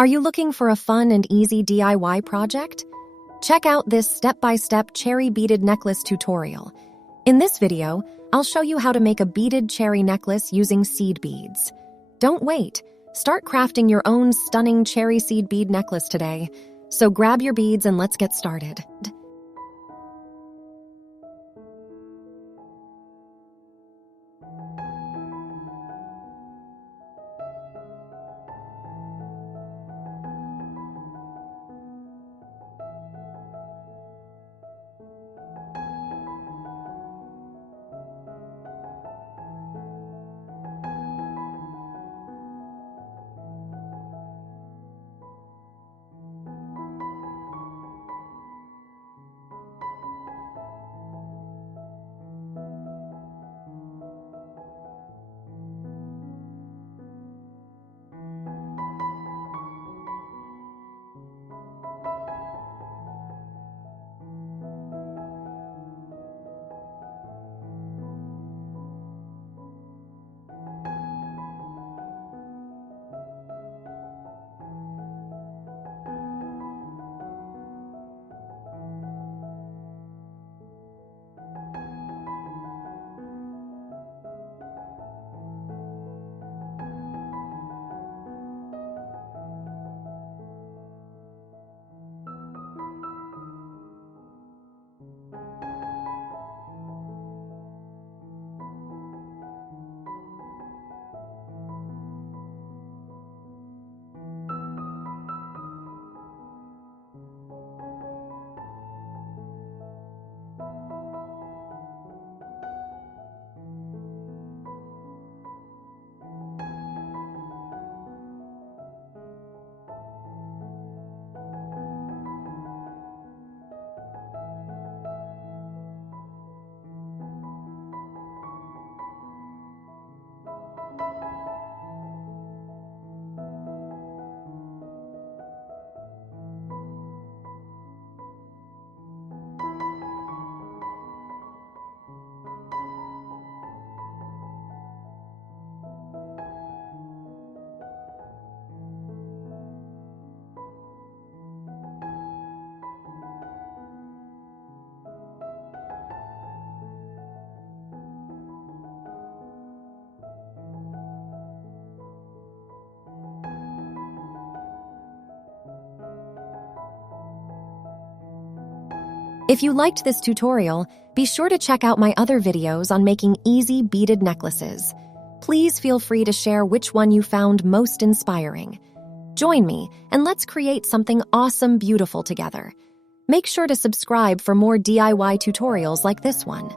Are you looking for a fun and easy DIY project? Check out this step-by-step cherry beaded necklace tutorial. In this video, I'll show you how to make a beaded cherry necklace using seed beads. Don't wait. Start crafting your own stunning cherry seed bead necklace today. So grab your beads and let's get started. If you liked this tutorial, be sure to check out my other videos on making easy beaded necklaces. Please feel free to share which one you found most inspiring. Join me and let's create something awesome, beautiful together. Make sure to subscribe for more DIY tutorials like this one.